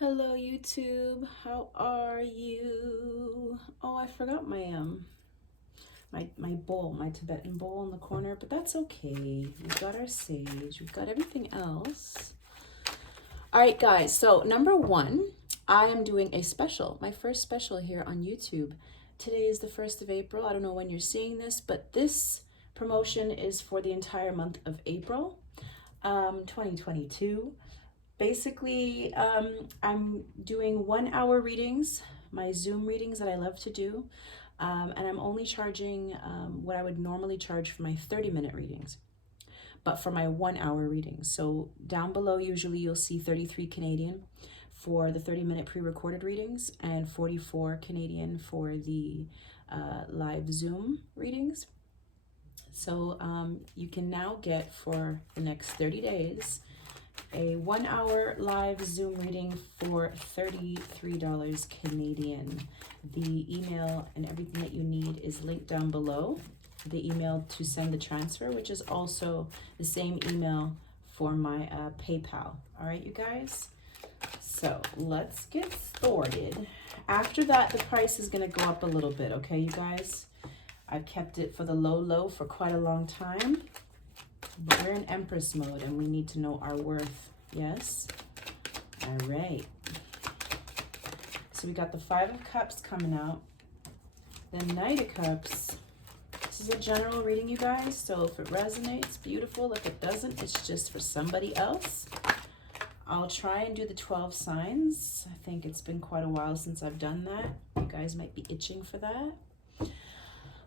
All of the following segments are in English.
Hello YouTube, how are you? Oh, I forgot my bowl, my Tibetan bowl in the corner, but that's okay. We've got our sage, we've got everything else. All right, guys, so number one, I am doing a special, my first special here on YouTube. Today is the 1st of April. I don't know when you're seeing this, but this promotion is for the entire month of April, 2022. Basically, I'm doing 1 hour readings, my Zoom readings that I love to do, and I'm only charging what I would normally charge for my 30-minute readings, but for my 1 hour readings. So down below, usually you'll see 33 Canadian for the 30-minute pre-recorded readings and 44 Canadian for the live Zoom readings. So you can now get for the next 30 days a 1 hour live Zoom reading for $33 Canadian. The email and everything that you need is linked down below. The email to send the transfer, which is also the same email for my PayPal. All right, you guys? So let's get started. After that, the price is going to go up a little bit, okay, you guys? I've kept it for the low for quite a long time. But we're in Empress mode and we need to know our worth. Yes? All right. So we got the 5 of Cups coming out. The Knight of Cups. This is a general reading, you guys. So if it resonates, beautiful. If it doesn't, it's just for somebody else. I'll try and do the 12 signs. I think it's been quite a while since I've done that. You guys might be itching for that.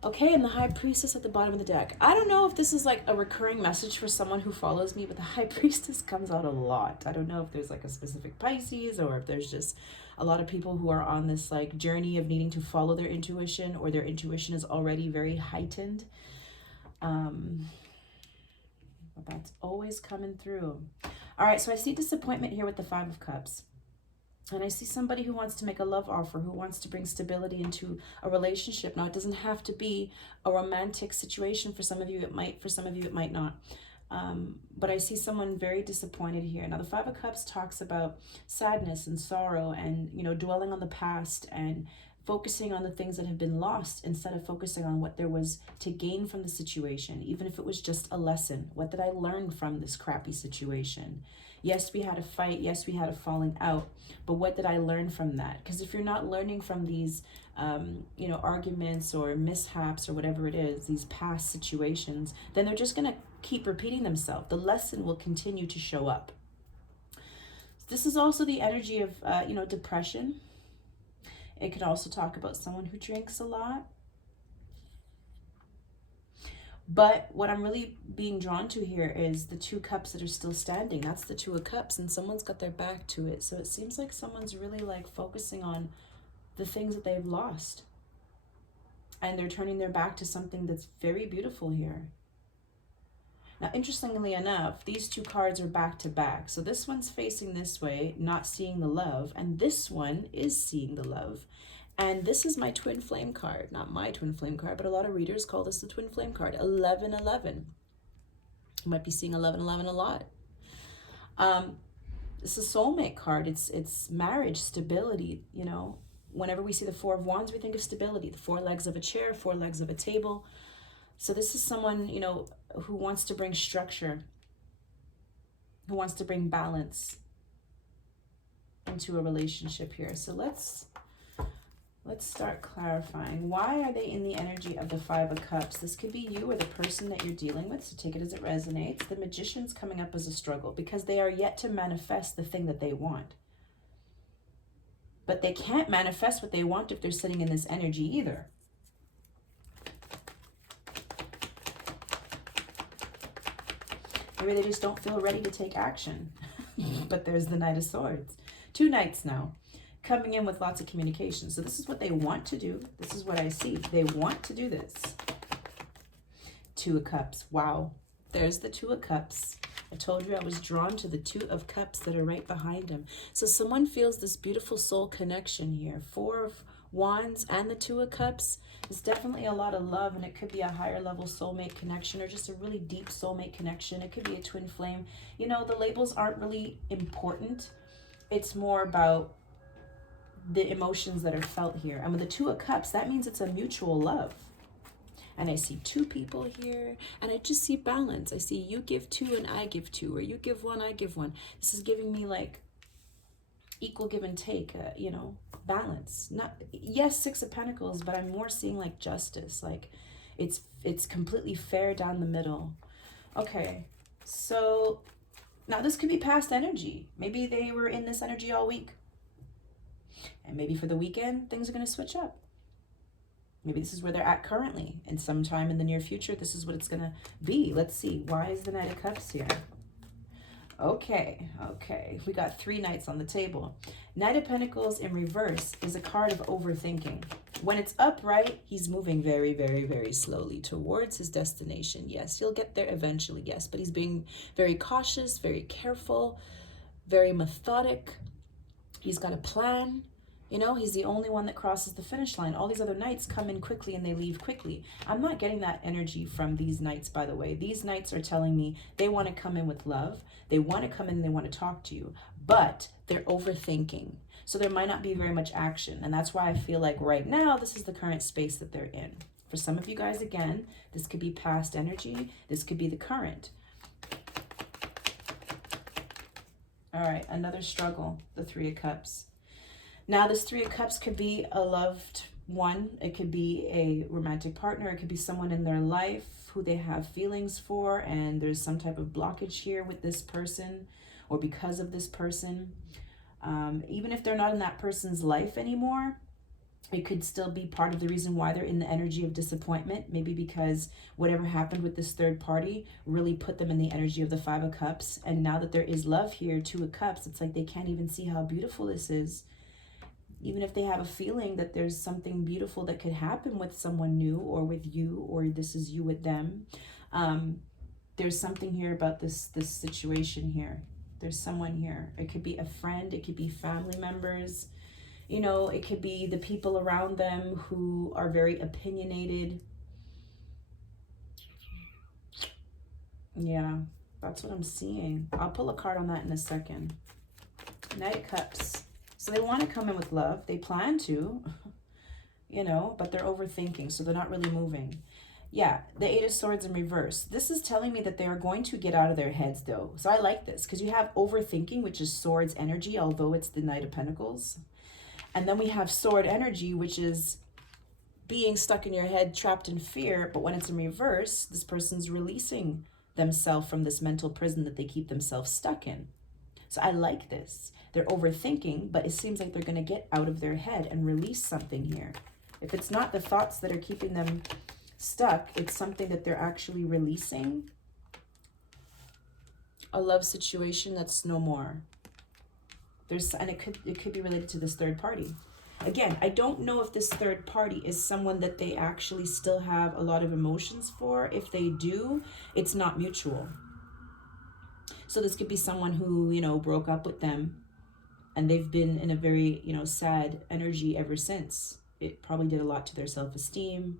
Okay, and the High Priestess at the bottom of the deck. I don't know if this is like a recurring message for someone who follows me, but the High Priestess comes out a lot. I don't know if there's like a specific Pisces or if there's just a lot of people who are on this like journey of needing to follow their intuition, or their intuition is already very heightened. But that's always coming through. All right, so I see disappointment here with the 5 of Cups. And I see somebody who wants to make a love offer, who wants to bring stability into a relationship. Now, it doesn't have to be a romantic situation. For some of you, it might. For some of you, it might not. But I see someone very disappointed here. Now, the 5 of Cups talks about sadness and sorrow and, you know, dwelling on the past and focusing on the things that have been lost instead of focusing on what there was to gain from the situation, even if it was just a lesson. What did I learn from this crappy situation? Yes, we had a fight. Yes, we had a falling out. But what did I learn from that? Because if you're not learning from these, you know, arguments or mishaps or whatever it is, these past situations, then they're just going to keep repeating themselves. The lesson will continue to show up. This is also the energy of, you know, depression. It could also talk about someone who drinks a lot. But what I'm really being drawn to here is the 2 cups that are still standing. That's the 2 of Cups, and someone's got their back to it. So it seems like someone's really like focusing on the things that they've lost. And they're turning their back to something that's very beautiful here. Now, interestingly enough, these 2 cards are back to back. So this one's facing this way, not seeing the love, and this one is seeing the love. And this is my twin flame card. Not my twin flame card, but a lot of readers call this the twin flame card. 1111. You might be seeing 1111 a lot. It's a soulmate card. It's marriage, stability, you know. Whenever we see the 4 of Wands, we think of stability. The 4 legs of a chair, 4 legs of a table. So this is someone, you know, who wants to bring structure, who wants to bring balance into a relationship here. So let's start clarifying. Why are they in the energy of the 5 of Cups? This could be you or the person that you're dealing with, so take it as it resonates. The Magician's coming up as a struggle because they are yet to manifest the thing that they want. But they can't manifest what they want if they're sitting in this energy either. Maybe they just don't feel ready to take action. But there's the Knight of Swords. 2 Knights now, coming in with lots of communication. So this is what they want to do. This is what I see. They want to do this. 2 of Cups. Wow. There's the 2 of Cups. I told you I was drawn to the 2 of Cups that are right behind him. So someone feels this beautiful soul connection here. 4 of Wands and the 2 of Cups. It's definitely a lot of love, and it could be a higher level soulmate connection or just a really deep soulmate connection. It could be a twin flame. You know, the labels aren't really important. it's more about the emotions that are felt here. And with the Two of Cups, that means it's a mutual love. And I see two people here, and I just see balance. I see you give two and I give two, or you give one, I give one. This is giving me like equal give and take, you know, balance. Not, yes, Six of Pentacles, but I'm more seeing like justice. Like it's completely fair down the middle. Okay, so now this could be past energy. Maybe they were in this energy all week. And maybe for the weekend, things are going to switch up. Maybe this is where they're at currently, and sometime in the near future, this is what it's going to be. Let's see. Why is the Knight of Cups here? Okay. We got 3 knights on the table. Knight of Pentacles in reverse is a card of overthinking. When it's upright, he's moving very, very, very slowly towards his destination. Yes, he'll get there eventually, yes, but he's being very cautious, very careful, very methodic. He's got a plan. You know, he's the only one that crosses the finish line. All these other knights come in quickly and they leave quickly. I'm not getting that energy from these knights, by the way. These knights are telling me they want to come in with love. They want to come in and they want to talk to you, but they're overthinking. So there might not be very much action. And that's why I feel like right now, this is the current space that they're in. For some of you guys, again, this could be past energy. This could be the current. All right, another struggle, the Three of Cups. Now, this Three of Cups could be a loved one. It could be a romantic partner. It could be someone in their life who they have feelings for, and there's some type of blockage here with this person or because of this person. Even if they're not in that person's life anymore, it could still be part of the reason why they're in the energy of disappointment. Maybe because whatever happened with this third party really put them in the energy of the Five of Cups. And now that there is love here, Two of Cups, it's like they can't even see how beautiful this is. Even if they have a feeling that there's something beautiful that could happen with someone new or with you, or this is you with them. There's something here about this situation here. There's someone here. It could be a friend. It could be family members. You know, it could be the people around them who are very opinionated. Yeah, that's what I'm seeing. I'll pull a card on that in a second. Knight of Cups. So they want to come in with love. They plan to, you know, but they're overthinking. So they're not really moving. Yeah, the Eight of Swords in reverse. This is telling me that they are going to get out of their heads, though. So I like this because you have overthinking, which is swords energy, although it's the Knight of Pentacles. And then we have sword energy, which is being stuck in your head, trapped in fear. But when it's in reverse, this person's releasing themselves from this mental prison that they keep themselves stuck in. So I like this. They're overthinking, but it seems like they're going to get out of their head and release something here. If it's not the thoughts that are keeping them stuck, it's something that they're actually releasing. A love situation that's no more. And it could be related to this third party. Again, I don't know if this third party is someone that they actually still have a lot of emotions for. If they do, it's not mutual. So this could be someone who, you know, broke up with them and they've been in a very, you know, sad energy ever since. It probably did a lot to their self-esteem,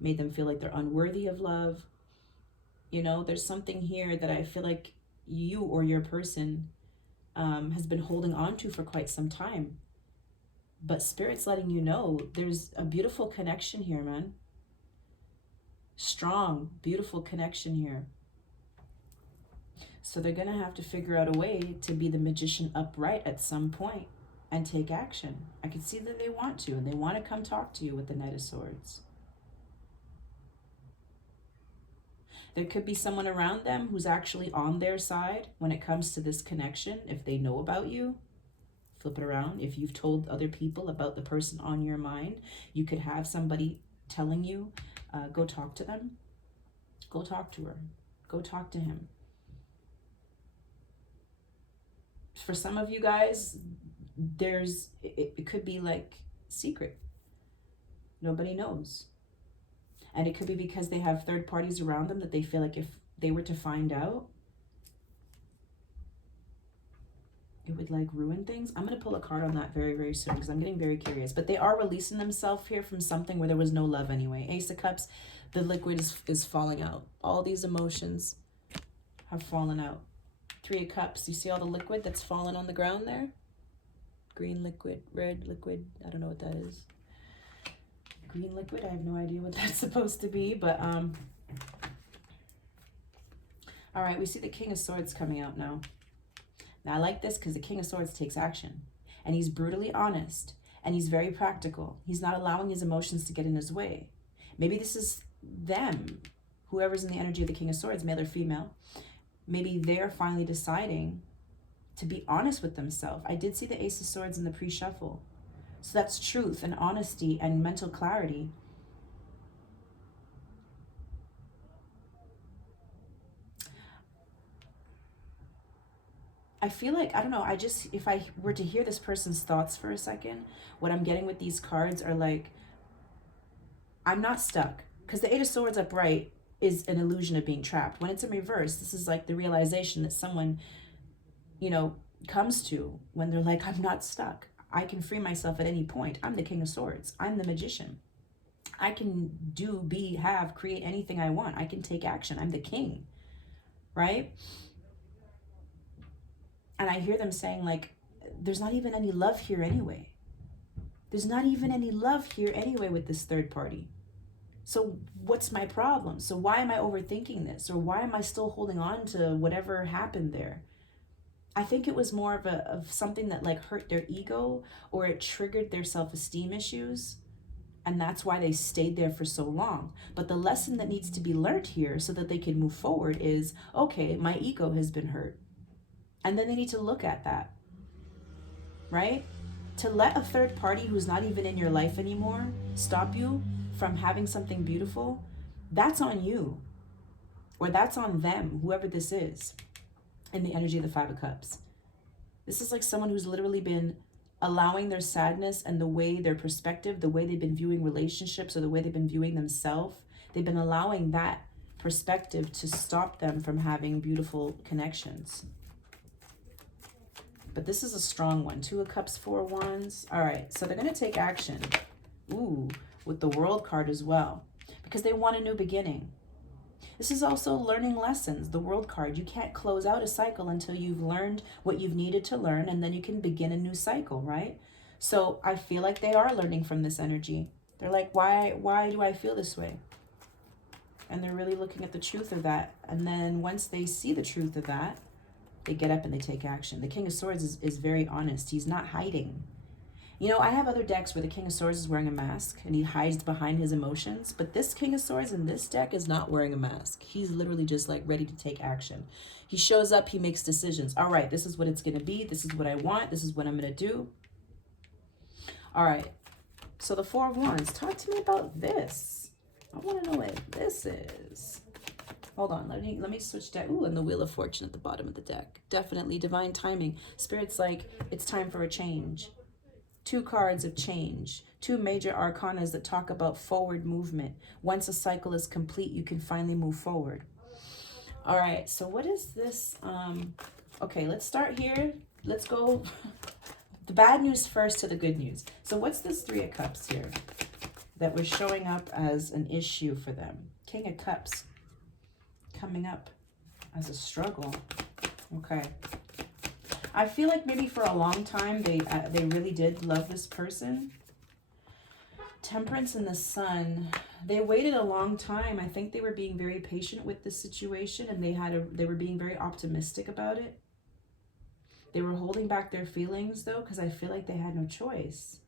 made them feel like they're unworthy of love. You know, there's something here that I feel like you or your person has been holding on to for quite some time. But Spirit's letting you know there's a beautiful connection here, man. Strong, beautiful connection here. So they're going to have to figure out a way to be the Magician upright at some point and take action. I can see that they want to, and they want to come talk to you with the Knight of Swords. There could be someone around them who's actually on their side when it comes to this connection. If they know about you, flip it around. If you've told other people about the person on your mind, you could have somebody telling you, go talk to them. Go talk to her. Go talk to him. For some of you guys, it could be like secret. Nobody knows. And it could be because they have third parties around them that they feel like if they were to find out, it would like ruin things. I'm going to pull a card on that very, very soon because I'm getting very curious. But they are releasing themselves here from something where there was no love anyway. Ace of Cups, the liquid is falling out. All these emotions have fallen out. Three of Cups, you see all the liquid that's fallen on the ground there? green liquid, red liquid. I don't know what that is. Green liquid, I have no idea what that's supposed to be, but all right, we see the King of Swords coming out now. Now I like this because the King of Swords takes action, and he's brutally honest, and he's very practical. He's not allowing his emotions to get in his way. Maybe this is them, whoever's in the energy of the King of Swords, male or female. Maybe they're finally deciding to be honest with themselves. I did see the Ace of Swords in the pre-shuffle. So that's truth and honesty and mental clarity. I feel like, I don't know, if I were to hear this person's thoughts for a second, what I'm getting with these cards are like, I'm not stuck. Because the Eight of Swords upright is an illusion of being trapped. When it's in reverse, this is like the realization that someone, you know, comes to when they're like, I'm not stuck. I can free myself at any point. I'm the King of Swords. I'm the magician. I can do, be, have, create anything I want. I can take action. I'm the king, right? And I hear them saying like, there's not even any love here anyway. There's not even any love here anyway with this third party. So what's my problem? So why am I overthinking this? Or why am I still holding on to whatever happened there? I think it was more of something that like hurt their ego, or it triggered their self-esteem issues. And that's why they stayed there for so long. But the lesson that needs to be learned here so that they can move forward is, okay, my ego has been hurt. And then they need to look at that, right? To let a third party who's not even in your life anymore stop you from having something beautiful, that's on you. Or that's on them, whoever this is, in the energy of the Five of Cups. This is like someone who's literally been allowing their sadness and the way their perspective, the way they've been viewing relationships or the way they've been viewing themselves, they've been allowing that perspective to stop them from having beautiful connections. But this is a strong one. Two of Cups, Four of Wands. All right, so they're going to take action. Ooh, with the World card as well, because they want a new beginning. This is also learning lessons, the World card. You can't close out a cycle until you've learned what you've needed to learn, and then you can begin a new cycle, right? So I feel like they are learning from this energy. They're like, why do I feel this way? And they're really looking at the truth of that. And then once they see the truth of that, they get up and they take action. The King of Swords is very honest. He's not hiding. You know, I have other decks where the King of Swords is wearing a mask and he hides behind his emotions. But this King of Swords in this deck is not wearing a mask. He's literally just like ready to take action. He shows up, he makes decisions. All right, this is what it's going to be. This is what I want. This is what I'm going to do. All right. So the Four of Wands. Talk to me about this. I want to know what this is. Hold on, let me switch deck. Ooh, and the Wheel of Fortune at the bottom of the deck. Definitely divine timing. Spirit's like, it's time for a change. Two cards of change. Two major arcanas that talk about forward movement. Once a cycle is complete, you can finally move forward. All right, so what is this? Okay, let's start here. Let's go the bad news first to the good news. So what's this Three of Cups here that was showing up as an issue for them? King of Cups coming up as a struggle. Okay. I feel like maybe for a long time they really did love this person. Temperance and the Sun, they waited a long time. I think they were being very patient with this situation, and they were being very optimistic about it. They were holding back their feelings though, because I feel like they had no choice.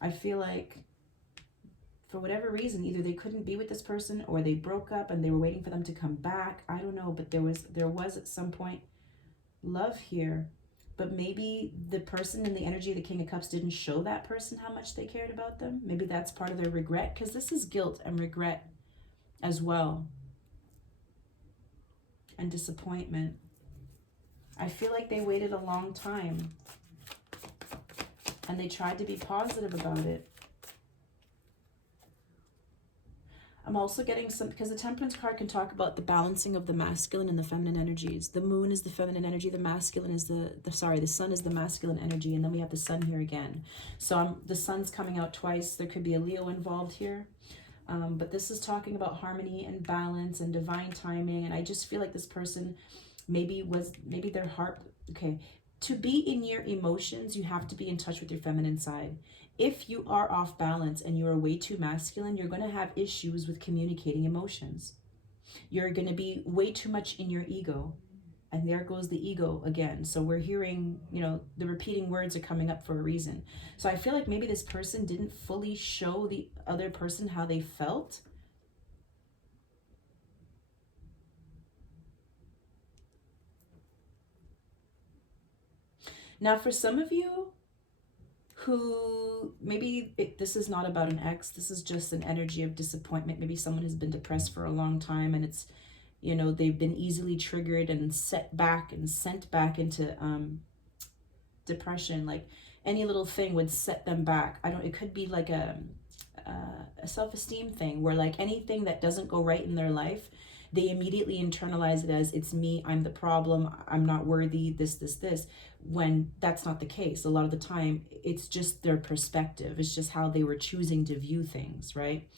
I feel like for whatever reason, either they couldn't be with this person or they broke up and they were waiting for them to come back. I don't know, but there was at some point love here. But maybe the person in the energy of the King of Cups didn't show that person how much they cared about them. Maybe that's part of their regret, because this is guilt and regret as well. And disappointment. I feel like they waited a long time and they tried to be positive about it. I'm also getting some, because the Temperance card can talk about the balancing of the masculine and the feminine energies. The moon is the feminine energy, the masculine is the sun is the masculine energy, and then we have the sun here again. So the sun's coming out twice. There could be a Leo involved here. But this is talking about harmony and balance and divine timing. And I just feel like this person maybe their heart, okay, To be in your emotions, you have to be in touch with your feminine side. If you are off balance and you are way too masculine, you're going to have issues with communicating emotions. You're going to be way too much in your ego. And there goes the ego again. So we're hearing, you know, the repeating words are coming up for a reason. So I feel like maybe this person didn't fully show the other person how they felt. Now, for some of you who maybe this is not about an ex, this is just an energy of disappointment. Maybe someone has been depressed for a long time and it's, you know, they've been easily triggered and set back and sent back into depression. Like any little thing would set them back. It could be like a self-esteem thing where like anything that doesn't go right in their life, they immediately internalize it as it's me, I'm the problem, I'm not worthy, this, when that's not the case. A lot of the time, it's just their perspective. It's just how they were choosing to view things, right?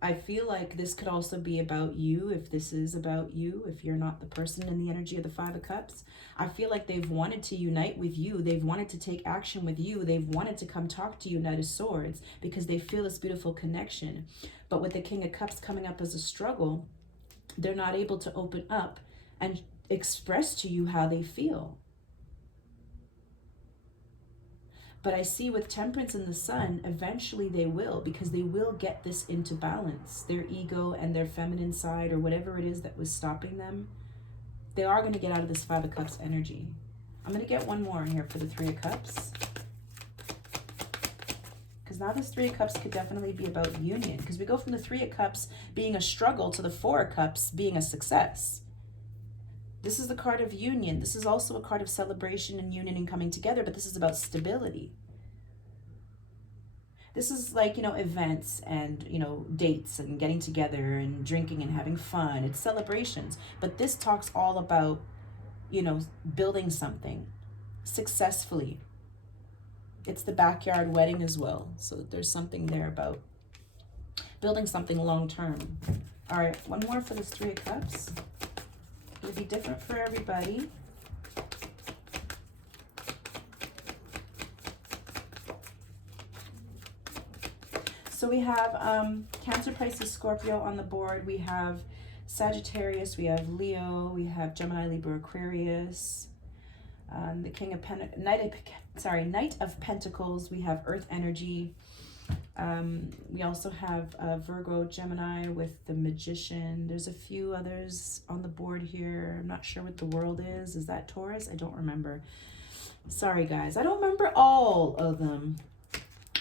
I feel like this could also be about you. If this is about you, if you're not the person in the energy of the Five of Cups, I feel like they've wanted to unite with you. They've wanted to take action with you. They've wanted to come talk to you, Knight of Swords, because they feel this beautiful connection. But with the King of Cups coming up as a struggle, they're not able to open up and express to you how they feel. But I see with Temperance and the Sun, eventually they will, because they will get this into balance. Their ego and their feminine side, or whatever it is that was stopping them, they are going to get out of this Five of Cups energy. I'm going to get one more in here for the Three of Cups. Because now this Three of Cups could definitely be about union. Because we go from the Three of Cups being a struggle to the Four of Cups being a success. This is the card of union. This is also a card of celebration and union and coming together, but this is about stability. This is like, you know, events and, you know, dates and getting together and drinking and having fun. It's celebrations. But this talks all about, you know, building something successfully. It's the backyard wedding as well. So there's something there about building something long term. All right, one more for this Three of Cups. It'll be different for everybody. So we have Cancer, Pisces, Scorpio on the board. We have Sagittarius, we have Leo, we have Gemini, Libra, Aquarius. The King of Knight of Pentacles. We have Earth energy. We also have Virgo, Gemini with the Magician. There's a few others on the board here. I'm not sure what the World is. Is that Taurus? I don't remember. Sorry, guys. I don't remember all of them.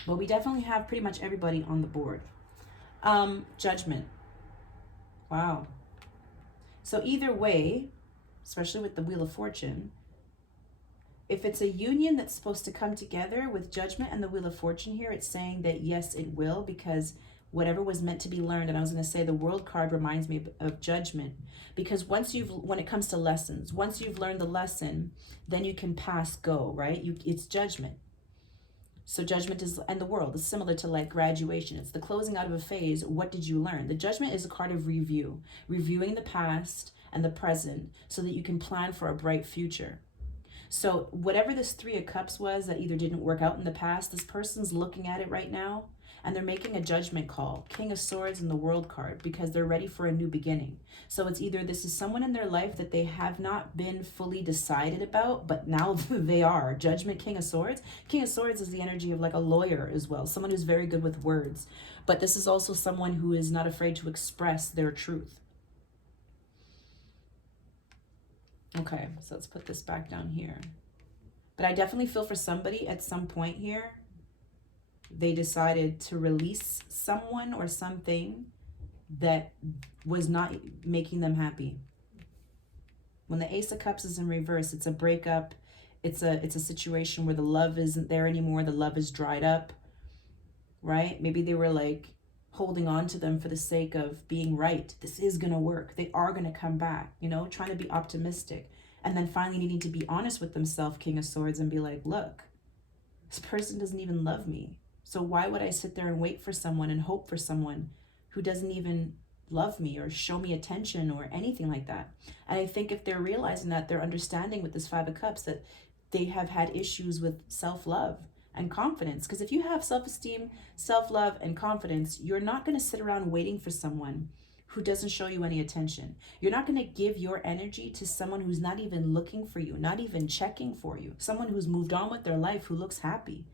But we definitely have pretty much everybody on the board. Judgment. Wow. So either way, especially with the Wheel of Fortune, if it's a union that's supposed to come together with Judgment and the Wheel of Fortune here, it's saying that yes, it will, because whatever was meant to be learned, and I was going to say the World card reminds me of Judgment, because when it comes to lessons, once you've learned the lesson, then you can pass go, right? It's Judgment. So Judgment is, and the World is similar to like graduation. It's the closing out of a phase. What did you learn? The Judgment is a card of review, reviewing the past and the present so that you can plan for a bright future. So whatever this Three of Cups was that either didn't work out in the past, this person's looking at it right now and they're making a judgment call. King of Swords and the World card, because they're ready for a new beginning. So it's either this is someone in their life that they have not been fully decided about, but now they are. Judgment, King of Swords. King of Swords is the energy of like a lawyer as well, someone who's very good with words. But this is also someone who is not afraid to express their truth. Okay, so let's put this back down here. But I definitely feel for somebody at some point here, they decided to release someone or something that was not making them happy. When the Ace of Cups is in reverse, it's a breakup. It's a situation where the love isn't there anymore. The love is dried up, right? Maybe they were like holding on to them for the sake of being right. This is going to work. They are going to come back, you know, trying to be optimistic. And then finally needing to be honest with themselves, King of Swords, and be like, look, this person doesn't even love me. So why would I sit there and wait for someone and hope for someone who doesn't even love me or show me attention or anything like that. And I think if they're realizing that, they're understanding with this Five of Cups that they have had issues with self-love and confidence. Because if you have self-esteem, self-love, and confidence, you're not going to sit around waiting for someone who doesn't show you any attention. You're not going to give your energy to someone who's not even looking for you, not even checking for you, someone who's moved on with their life, who looks happy.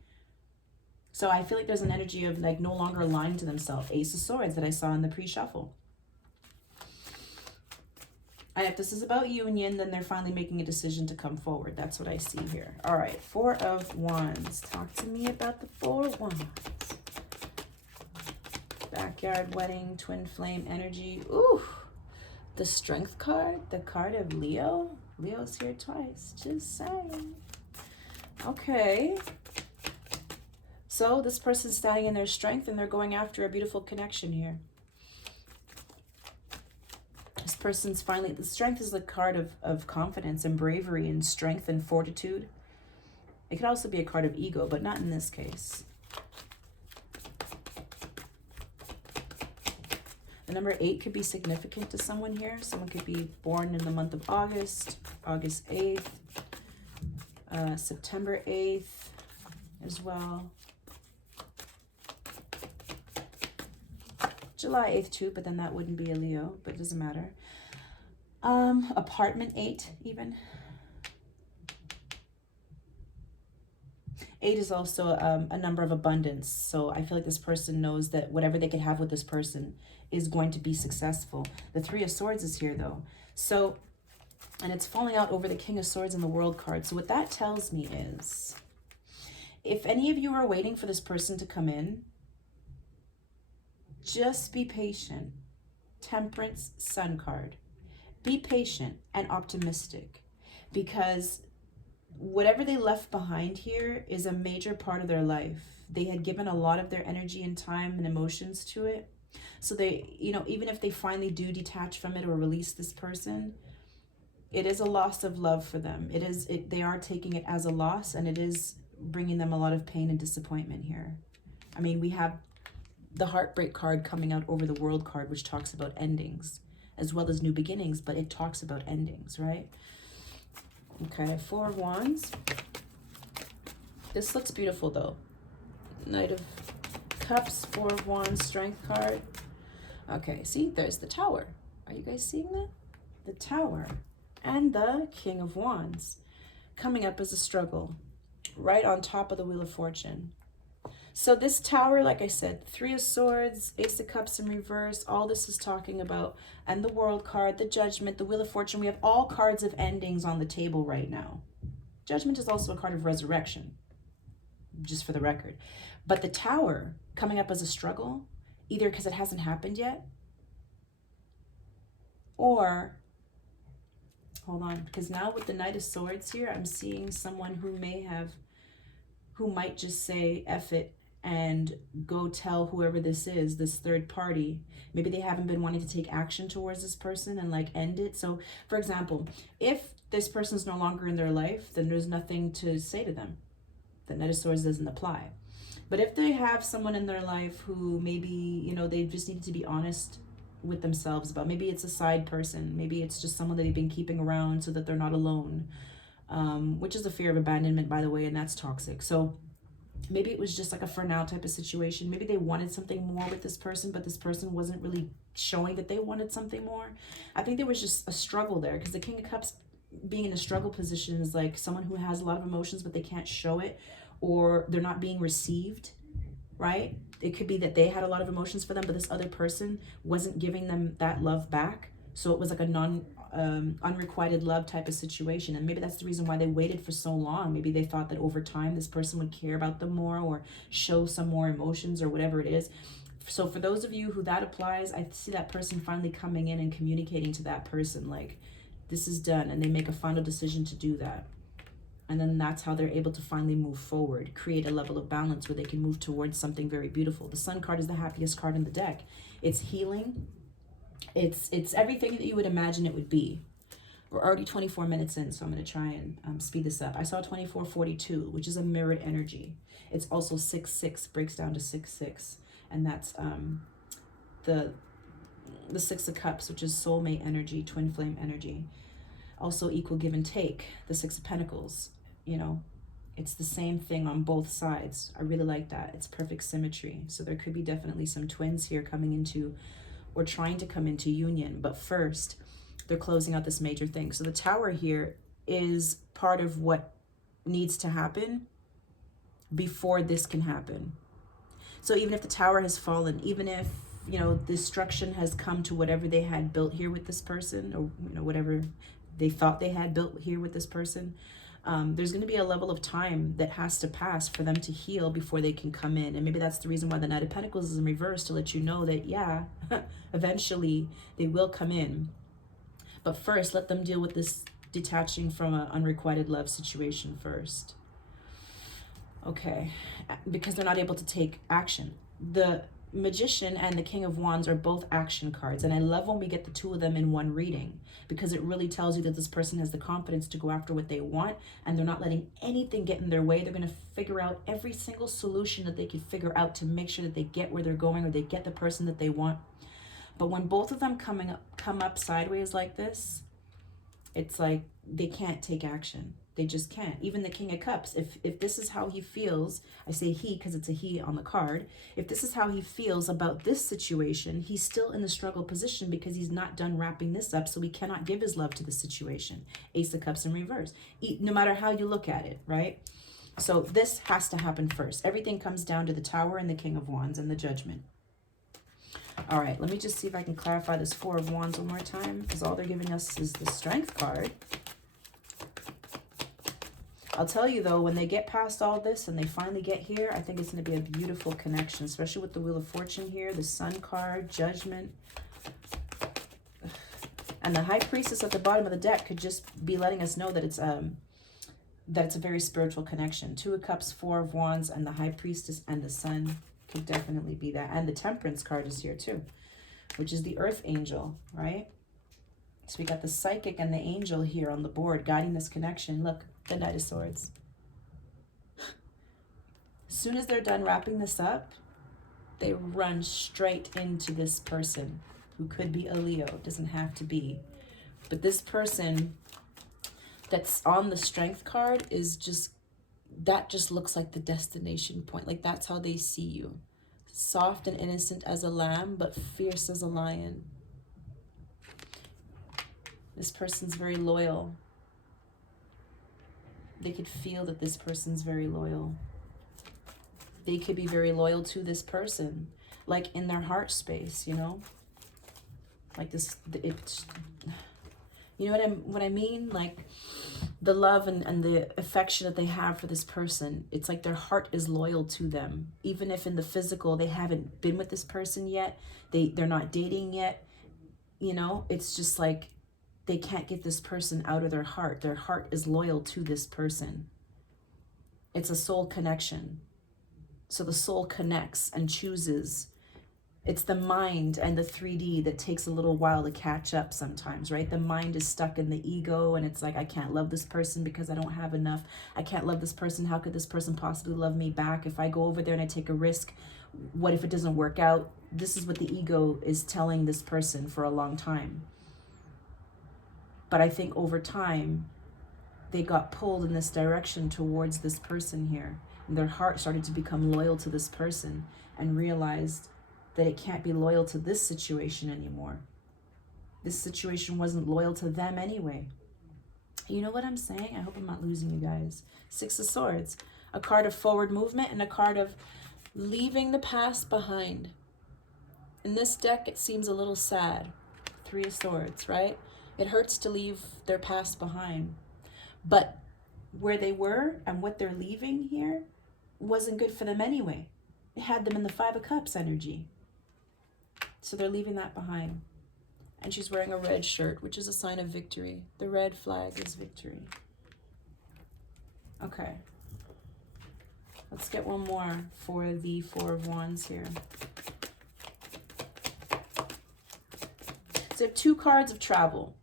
So I feel like there's an energy of like no longer lying to themselves. Ace of Swords that I saw in the pre-shuffle. And if this is about union, then they're finally making a decision to come forward. That's what I see here. All right, Four of Wands. Talk to me about the Four of Wands. Backyard wedding, twin flame energy. Ooh, the Strength card, the card of Leo. Leo's here twice, just saying. Okay. So this person's standing in their strength and they're going after a beautiful connection here. This person's finally, the Strength is the card of confidence and bravery and strength and fortitude. It could also be a card of ego, but not in this case. The number 8 could be significant to someone here. Someone could be born in the month of August, August 8th, September 8th as well. July 8th too, but then that wouldn't be a Leo, but it doesn't matter. Apartment 8 even. 8 is also a number of abundance. So I feel like this person knows that whatever they can have with this person is going to be successful. The Three of Swords is here though. So, and it's falling out over the King of Swords and the World card. So what that tells me is, if any of you are waiting for this person to come in, just be patient. Temperance, Sun card. Be patient and optimistic, because whatever they left behind here is a major part of their life. They had given a lot of their energy and time and emotions to it. So they, you know, even if they finally do detach from it or release this person, it is a loss of love for them. They are taking it as a loss, and it is bringing them a lot of pain and disappointment here. I mean, we have the Heartbreak card coming out over the World card, which talks about endings as well as new beginnings, but it talks about endings, right? Okay, Four of Wands. This looks beautiful though. Knight of Cups, Four of Wands, Strength card. Okay, see, there's the Tower. Are you guys seeing that? The Tower and the King of Wands coming up as a struggle right on top of the Wheel of Fortune. So this Tower, like I said, Three of Swords, Ace of Cups in reverse, all this is talking about, and the World card, the Judgment, the Wheel of Fortune. We have all cards of endings on the table right now. Judgment is also a card of resurrection, just for the record. But the Tower coming up as a struggle, either because it hasn't happened yet, or, hold on, because now with the Knight of Swords here, I'm seeing someone who might just say, F it, and go tell whoever this is, this third party. Maybe they haven't been wanting to take action towards this person and like end it. So for example, if this person's no longer in their life, then there's nothing to say to them. The Knight of Swords doesn't apply. But if they have someone in their life who maybe, you know, they just need to be honest with themselves about, maybe it's a side person, maybe it's just someone that they've been keeping around so that they're not alone, which is a fear of abandonment, by the way, and that's toxic. So maybe it was just like a for now type of situation. Maybe they wanted something more with this person, but this person wasn't really showing that they wanted something more. I think there was just a struggle there, because the King of Cups being in a struggle position is like someone who has a lot of emotions, but they can't show it, or they're not being received, right? It could be that they had a lot of emotions for them, but this other person wasn't giving them that love back. So it was like a unrequited love type of situation. And maybe that's the reason why they waited for so long. Maybe they thought that over time this person would care about them more or show some more emotions or whatever it is. So for those of you who that applies, I see that person finally coming in and communicating to that person like, this is done, and they make a final decision to do that. And then that's how they're able to finally move forward, create a level of balance where they can move towards something very beautiful. The Sun card is the happiest card in the deck. It's healing. It's everything that you would imagine it would be. We're already 24 minutes in, so I'm going to try and speed this up. I saw 2442, which is a mirrored energy. It's also 6-6, breaks down to 6-6. And that's the the Six of Cups, which is soulmate energy, twin flame energy. Also equal give and take, the Six of Pentacles, you know, it's the same thing on both sides. I really like that. It's perfect symmetry. So there could be definitely some twins here coming into, or trying to come into union. But first, they're closing out this major thing. So the Tower here is part of what needs to happen before this can happen. So even if the Tower has fallen, even if, you know, destruction has come to whatever they had built here with this person, or, you know, whatever they thought they had built here with this person, there's going to be a level of time that has to pass for them to heal before they can come in. And maybe that's the reason why the Knight of Pentacles is in reverse, to let you know that, yeah, eventually they will come in. But first, let them deal with this detaching from an unrequited love situation first. Okay, because they're not able to take action. The Magician and the King of Wands are both action cards, and I love when we get the two of them in one reading, because it really tells you that this person has the confidence to go after what they want, and they're not letting anything get in their way. They're going to figure out every single solution that they can figure out to make sure that they get where they're going, or they get the person that they want. But when both of them come up sideways like this, it's like they can't take action. They just can't. Even the King of Cups, if this is how he feels, I say he because it's a he on the card, if this is how he feels about this situation, he's still in the struggle position because he's not done wrapping this up, so he cannot give his love to the situation. Ace of Cups in reverse. No matter how you look at it, right? So this has to happen first. Everything comes down to the Tower and the King of Wands and the Judgment. All right, let me just see if I can clarify this Four of Wands one more time, because all they're giving us is the Strength card. I'll tell you though, when they get past all this and they finally get here, I think it's going to be a beautiful connection, especially with the Wheel of Fortune here, the Sun card, Judgment. And the High Priestess at the bottom of the deck could just be letting us know that it's a very spiritual connection. Two of Cups, Four of Wands, and the High Priestess and the Sun could definitely be that. And the Temperance card is here too, which is the Earth Angel, right? So we got the Psychic and the Angel here on the board guiding this connection. Look, the Knight of Swords. As soon as they're done wrapping this up, they run straight into this person who could be a Leo. It doesn't have to be. But this person that's on the Strength card is just, that just looks like the destination point. Like that's how they see you. Soft and innocent as a lamb, but fierce as a lion. This person's very loyal. They could feel that this person's very loyal. They could be very loyal to this person, like in their heart space, you know? Like this, you know what I mean? Like the love and the affection that they have for this person, it's like their heart is loyal to them. Even if in the physical, they haven't been with this person yet, they're not dating yet, you know? It's just like, they can't get this person out of their heart. Their heart is loyal to this person. It's a soul connection. So the soul connects and chooses. It's the mind and the 3D that takes a little while to catch up sometimes, right? The mind is stuck in the ego and it's like, I can't love this person because I don't have enough. I can't love this person. How could this person possibly love me back? If I go over there and I take a risk, what if it doesn't work out? This is what the ego is telling this person for a long time. But I think over time, they got pulled in this direction towards this person here. And their heart started to become loyal to this person and realized that it can't be loyal to this situation anymore. This situation wasn't loyal to them anyway. You know what I'm saying? I hope I'm not losing you guys. Six of Swords, a card of forward movement and a card of leaving the past behind. In this deck, it seems a little sad. Three of Swords, right? It hurts to leave their past behind. But where they were and what they're leaving here wasn't good for them anyway. It had them in the Five of Cups energy. So they're leaving that behind. And she's wearing a red shirt, which is a sign of victory. The red flag is victory. Okay. Let's get one more for the Four of Wands here. So I have two cards of travel.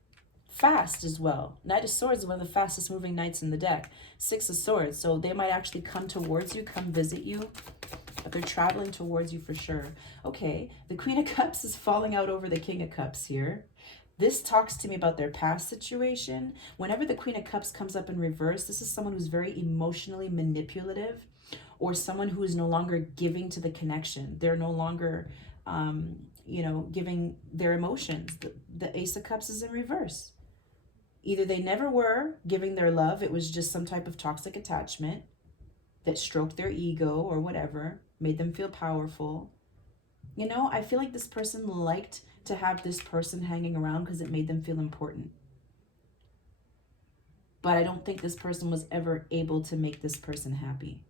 fast as well. Knight of Swords is one of the fastest moving knights in the deck. Six of Swords. So they might actually come towards you, come visit you. But they're traveling towards you for sure. Okay, the Queen of Cups is falling out over the King of Cups here. This talks to me about their past situation. Whenever the Queen of Cups comes up in reverse, this is someone who's very emotionally manipulative, or someone who is no longer giving to the connection. They're no longer, you know, giving their emotions. The Ace of Cups is in reverse. Either they never were giving their love, it was just some type of toxic attachment that stroked their ego or whatever, made them feel powerful. You know, I feel like this person liked to have this person hanging around because it made them feel important. But I don't think this person was ever able to make this person happy.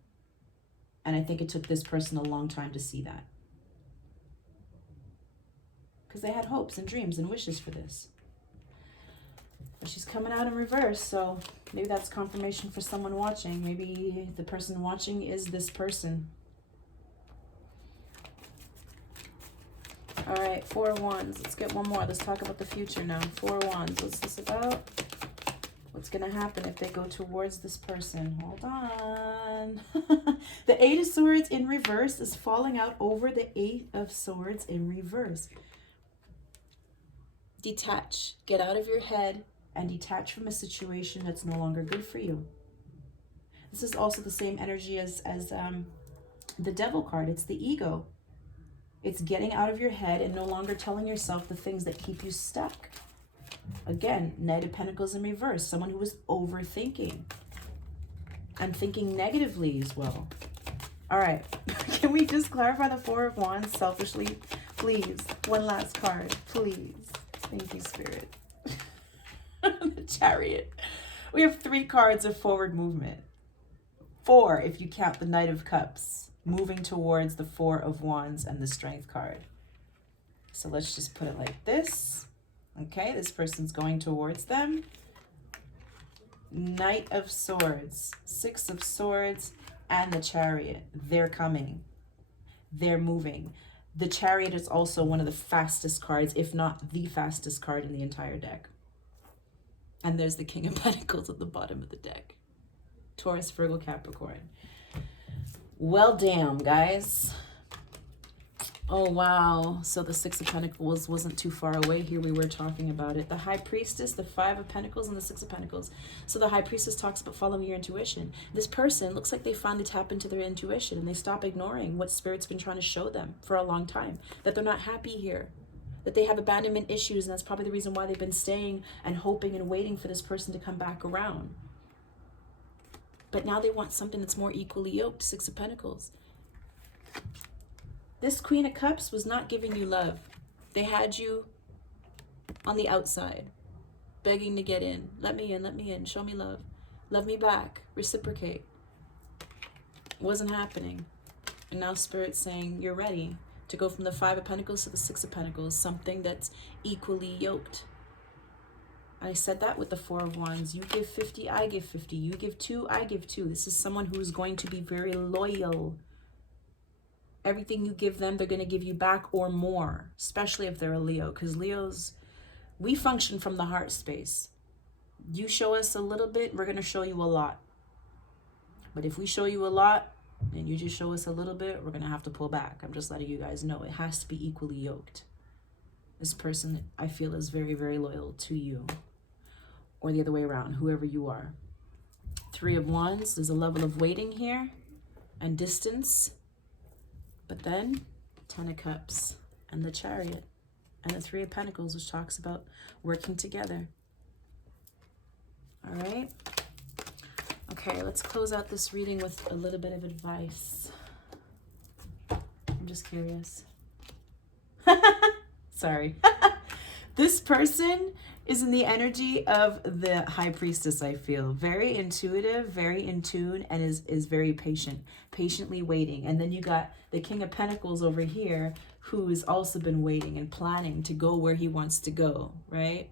And I think it took this person a long time to see that. Because they had hopes and dreams and wishes for this. But she's coming out in reverse, so maybe that's confirmation for someone watching. Maybe the person watching is this person. All right, Four of Wands. Let's get one more. Let's talk about the future now. Four of Wands. What's this about? What's going to happen if they go towards this person? Hold on. The Eight of Swords in reverse is falling out over the Eight of Swords in reverse. Detach. Get out of your head and detach from a situation that's no longer good for you. This is also the same energy as the Devil card. It's the ego. It's getting out of your head and no longer telling yourself the things that keep you stuck. Again, Knight of Pentacles in reverse. Someone who was overthinking and thinking negatively as well. All right. Can we just clarify the Four of Wands selfishly? Please. One last card. Please. Thank you, Spirit. The Chariot. We have 3 cards of forward movement. 4 if you count the Knight of Cups. Moving towards the Four of Wands and the Strength card. So let's just put it like this. Okay, this person's going towards them. Knight of Swords, Six of Swords, and the Chariot. They're coming. They're moving. The Chariot is also one of the fastest cards, if not the fastest card in the entire deck. And there's the King of Pentacles at the bottom of the deck. Taurus, Virgo, Capricorn. Well, damn, guys. Oh, wow. So the Six of Pentacles wasn't too far away. Here we were talking about it. The High Priestess, the Five of Pentacles, and the Six of Pentacles. So the High Priestess talks about following your intuition. This person looks like they finally tap into their intuition and they stop ignoring what Spirit's been trying to show them for a long time. That they're not happy here. That they have abandonment issues, and that's probably the reason why they've been staying and hoping and waiting for this person to come back around. But now they want something that's more equally yoked. Six of Pentacles. This Queen of Cups was not giving you love. They had you on the outside, begging to get in. Let me in, show me love. Love me back, reciprocate. It wasn't happening. And now Spirit's saying, you're ready to go from the Five of Pentacles to the Six of Pentacles, something that's equally yoked. I said that with the Four of Wands. You give 50, I give 50. You give 2, I give 2. This is someone who's going to be very loyal. Everything you give them, they're going to give you back or more, especially if they're a Leo. Because Leos, we function from the heart space. You show us a little bit, we're going to show you a lot. But if we show you a lot and you just show us a little bit, we're going to have to pull back. I'm just letting you guys know. It has to be equally yoked. This person, I feel, is very, very loyal to you. Or the other way around, whoever you are. Three of Wands, there's a level of waiting here and distance. But then, Ten of Cups and the Chariot and the Three of Pentacles, which talks about working together. All right. Okay, let's close out this reading with a little bit of advice. I'm just curious. Sorry. This person is in the energy of the High Priestess, I feel. Very intuitive, very in tune, and is very patient. Patiently waiting. And then you got the King of Pentacles over here, who's also been waiting and planning to go where he wants to go, right?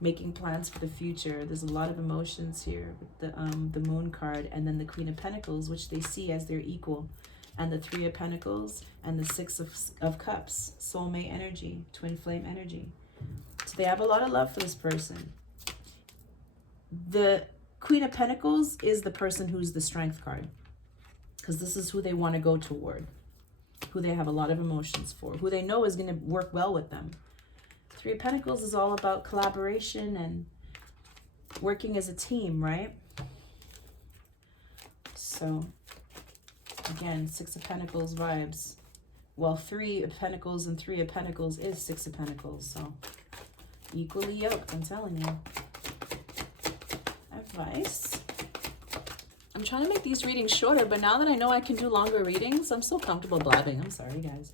Making plans for the future. There's a lot of emotions here with the Moon card, and then the Queen of Pentacles, which they see as their equal, and the Three of Pentacles and the Six of Cups. Soulmate energy, twin flame energy. So they have a lot of love for this person. The Queen of Pentacles is the person who's the Strength card, because this is who they want to go toward, who they have a lot of emotions for, who they know is going to work well with them. Three of Pentacles is all about collaboration and working as a team, right? So, again, Six of Pentacles vibes. Well, Three of Pentacles and Three of Pentacles is Six of Pentacles, so equally yoked, I'm telling you. Advice. I'm trying to make these readings shorter, but now that I know I can do longer readings, I'm so comfortable blabbing. I'm sorry, guys.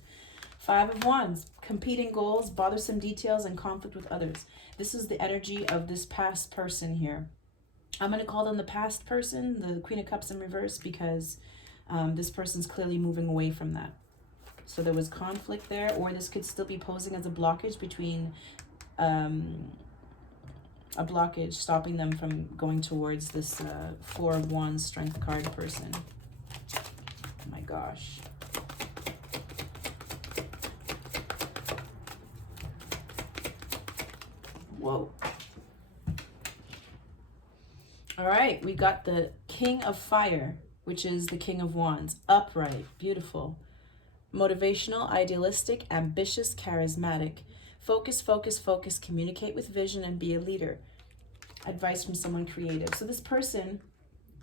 Five of Wands, competing goals, bothersome details, and conflict with others. This is the energy of this past person here. I'm going to call them the past person, the Queen of Cups in reverse, because this person's clearly moving away from that. So there was conflict there, or this could still be posing as a blockage between a blockage stopping them from going towards this Four of Wands Strength card person. Oh my gosh. Whoa. All right, we got the King of Fire, which is the King of Wands. Upright, beautiful. Motivational, idealistic, ambitious, charismatic. Focus, focus, focus, communicate with vision, and be a leader. Advice from someone creative. So this person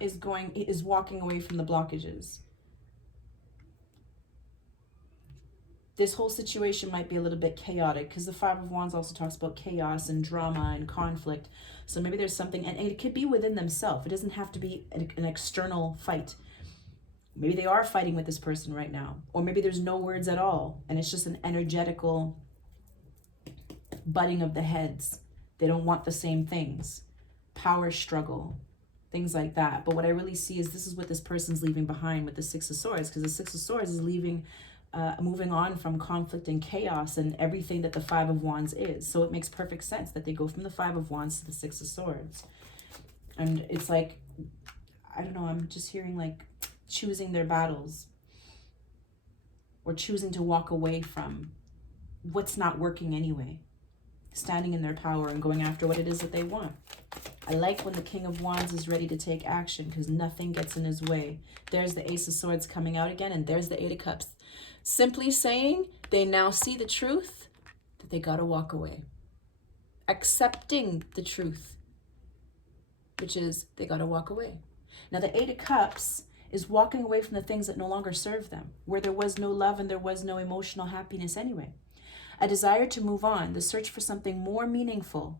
is walking away from the blockages. This whole situation might be a little bit chaotic, because the Five of Wands also talks about chaos and drama and conflict. So maybe there's something, and it could be within themselves. It doesn't have to be an external fight. Maybe they are fighting with this person right now, or maybe there's no words at all, and it's just an energetical butting of the heads. They don't want the same things. Power struggle, things like that. But what I really see is this is what this person's leaving behind with the Six of Swords, because the Six of Swords is leaving, moving on from conflict and chaos and everything that the Five of Wands is. So it makes perfect sense that they go from the Five of Wands to the Six of Swords. And it's like, I don't know, I'm just hearing like choosing their battles, or choosing to walk away from what's not working anyway. Standing in their power and going after what it is that they want. I like when the King of Wands is ready to take action, because nothing gets in his way. There's the Ace of Swords coming out again, and there's the Eight of Cups. Simply saying they now see the truth, that they got to walk away. Accepting the truth, which is they got to walk away. Now the Eight of Cups is walking away from the things that no longer serve them, where there was no love and there was no emotional happiness anyway. A desire to move on, the search for something more meaningful.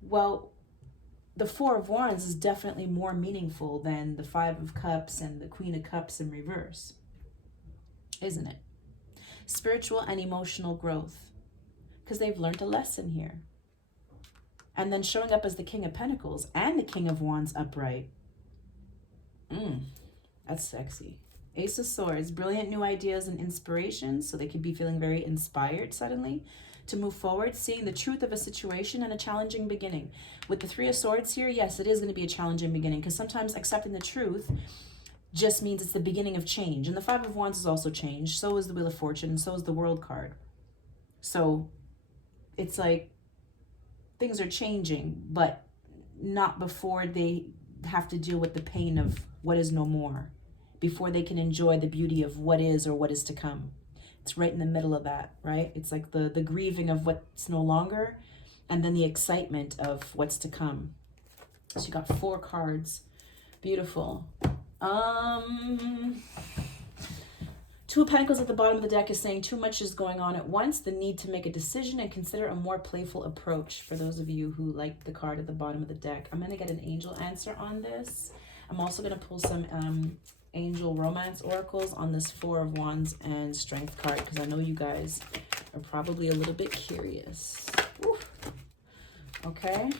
Well, the Four of Wands is definitely more meaningful than the Five of Cups and the Queen of Cups in reverse, isn't it? Spiritual and emotional growth, because they've learned a lesson here. And then showing up as the King of Pentacles and the King of Wands upright. That's sexy. Ace of Swords, brilliant new ideas and inspirations, so they could be feeling very inspired suddenly to move forward, seeing the truth of a situation and a challenging beginning. With the Three of Swords here, yes, it is going to be a challenging beginning, because sometimes accepting the truth just means it's the beginning of change. And the Five of Wands is also change. So is the Wheel of Fortune, and so is the World card. So it's like things are changing, but not before they have to deal with the pain of what is no more, before they can enjoy the beauty of what is or what is to come. It's right in the middle of that, right? It's like the grieving of what's no longer, and then the excitement of what's to come. So you got 4 cards. Beautiful. Two of Pentacles at the bottom of the deck is saying too much is going on at once, the need to make a decision and consider a more playful approach, for those of you who like the card at the bottom of the deck. I'm going to get an angel answer on this. I'm also going to pull some angel romance oracles on this Four of Wands and Strength card, because I know you guys are probably a little bit curious. Woo. Okay.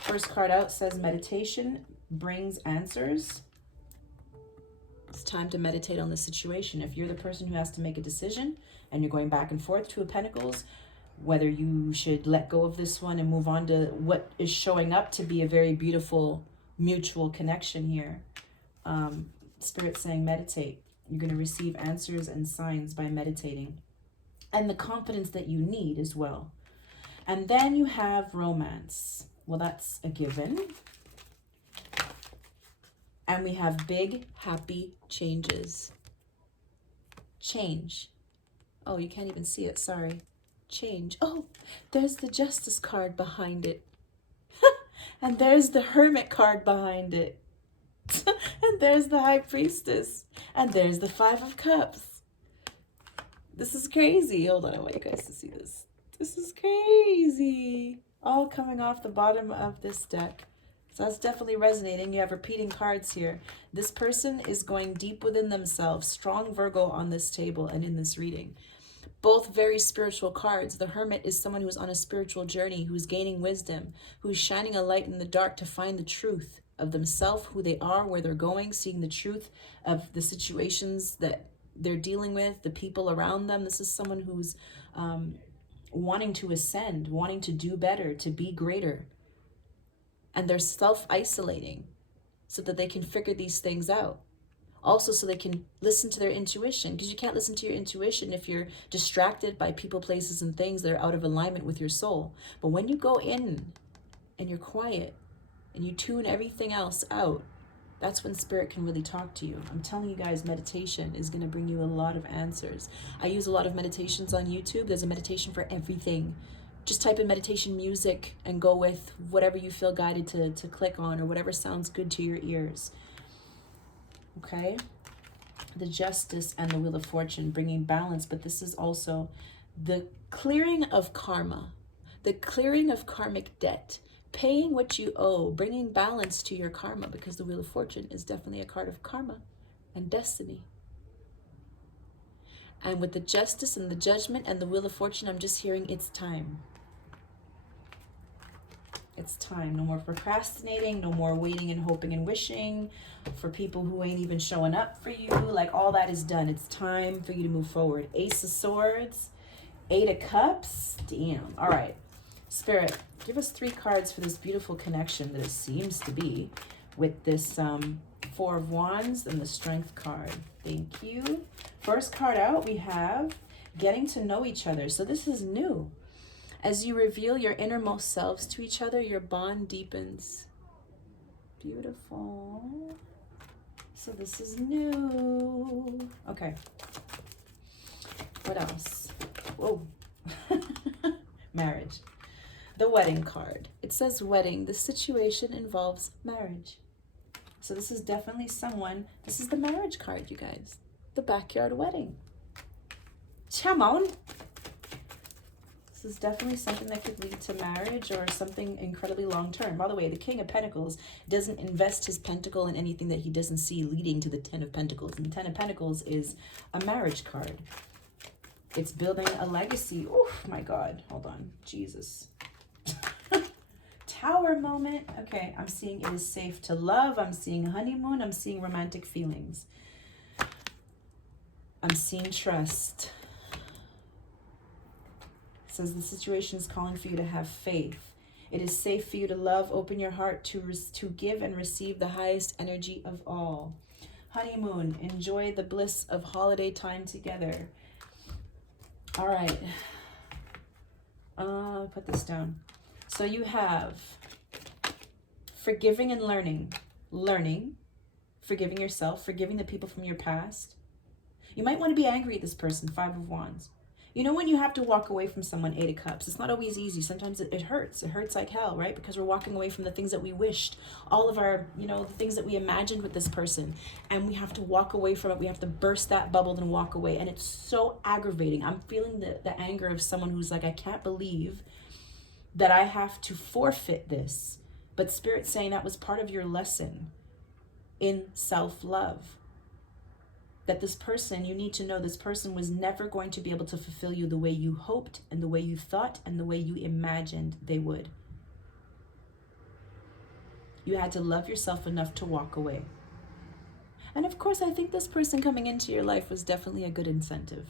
First card out says meditation brings answers. It's time to meditate on the situation. If you're the person who has to make a decision and you're going back and forth, Two of Pentacles, whether you should let go of this one and move on to what is showing up to be a very beautiful mutual connection here. Spirit saying meditate. You're going to receive answers and signs by meditating, and the confidence that you need as well. And then you have romance. Well, that's a given. And we have big, happy changes. Change. Oh, you can't even see it, sorry. Change. Oh, there's the Justice card behind it. And there's the Hermit card behind it. And there's the High Priestess. And there's the Five of Cups. This is crazy. Hold on, I want you guys to see this. This is crazy. All coming off the bottom of this deck. So that's definitely resonating. You have repeating cards here. This person is going deep within themselves. Strong Virgo on this table and in this reading. Both very spiritual cards. The Hermit is someone who's on a spiritual journey, who's gaining wisdom, who's shining a light in the dark to find the truth of themselves, who they are, where they're going, seeing the truth of the situations that they're dealing with, the people around them. This is someone who's wanting to ascend, wanting to do better, to be greater. And they're self-isolating so that they can figure these things out. Also, so they can listen to their intuition, because you can't listen to your intuition if you're distracted by people, places, and things that are out of alignment with your soul. But when you go in and you're quiet and you tune everything else out, that's when spirit can really talk to you. I'm telling you guys, meditation is going to bring you a lot of answers. I use a lot of meditations on YouTube. There's a meditation for everything. Just type in meditation music and go with whatever you feel guided to click on, or whatever sounds good to your ears. Okay? The Justice and the Wheel of Fortune, bringing balance, but this is also the clearing of karma, the clearing of karmic debt, paying what you owe, bringing balance to your karma, because the Wheel of Fortune is definitely a card of karma and destiny. And with the Justice and the Judgment and the Wheel of Fortune, I'm just hearing it's time. It's time. No more procrastinating, no more waiting and hoping and wishing for people who ain't even showing up for you. Like, all that is done. It's time for you to move forward. Ace of Swords, Eight of Cups. Damn. All right. Spirit, give us 3 cards for this beautiful connection that it seems to be with this Four of Wands and the Strength card. Thank you. First card out, we have getting to know each other. So this is new. As you reveal your innermost selves to each other, your bond deepens. Beautiful. So this is new. Okay. What else? Whoa. Marriage. The wedding card. It says wedding. The situation involves marriage. So this is definitely someone. This is the marriage card, you guys. The backyard wedding. Come on. This is definitely something that could lead to marriage or something incredibly long-term. By the way, the King of Pentacles doesn't invest his pentacle in anything that he doesn't see leading to the Ten of Pentacles. And the Ten of Pentacles is a marriage card. It's building a legacy. Oh my God. Hold on. Jesus. Tower moment. Okay, I'm seeing it is safe to love. I'm seeing honeymoon. I'm seeing romantic feelings. I'm seeing trust. Says the situation is calling for you to have faith. It is safe for you to love. Open your heart to give and receive the highest energy of all. Honeymoon. Enjoy the bliss of holiday time together. All right. Put this down. So you have forgiving and learning. Learning. Forgiving yourself. Forgiving the people from your past. You might want to be angry at this person. Five of Wands. You know when you have to walk away from someone, Eight of Cups, it's not always easy. Sometimes it hurts. It hurts like hell, right? Because we're walking away from the things that we wished, all of our, the things that we imagined with this person. And we have to walk away from it. We have to burst that bubble and walk away. And it's so aggravating. I'm feeling the anger of someone who's like, I can't believe that I have to forfeit this. But Spirit's saying that was part of your lesson in self-love. That this person, you need to know this person was never going to be able to fulfill you the way you hoped and the way you thought and the way you imagined they would. You had to love yourself enough to walk away. And of course, I think this person coming into your life was definitely a good incentive.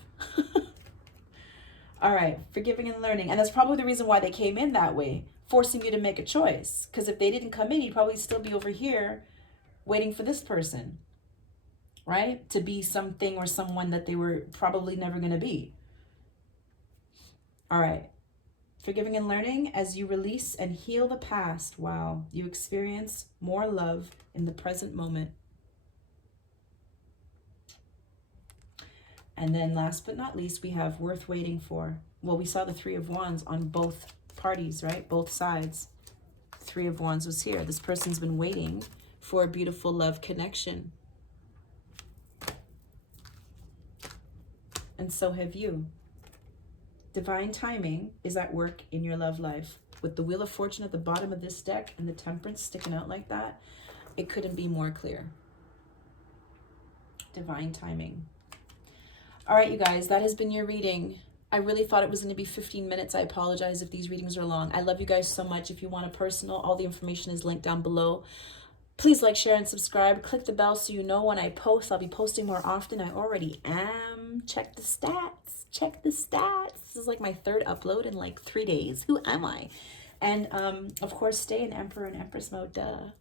All right, forgiving and learning. And that's probably the reason why they came in that way, forcing you to make a choice. Because if they didn't come in, you'd probably still be over here waiting for this person. Right? To be something or someone that they were probably never going to be. All right. Forgiving and learning as you release and heal the past. Wow. You experience more love in the present moment. And then last but not least, we have worth waiting for. Well, we saw the Three of Wands on both parties, right? Both sides. Three of Wands was here. This person's been waiting for a beautiful love connection. And so have you. Divine timing is at work in your love life. With the Wheel of Fortune at the bottom of this deck and the Temperance sticking out like that, it couldn't be more clear. Divine timing. All right, you guys, that has been your reading. I really thought it was going to be 15 minutes. I apologize if these readings are long. I love you guys so much. If you want a personal, all the information is linked down below. Please like, share, and subscribe. Click the bell so you know when I post. I'll be posting more often. I already am. Check the stats. Check the stats. This is like my third upload in like 3 days. Who am I? And of course, stay in Emperor and Empress mode. Duh.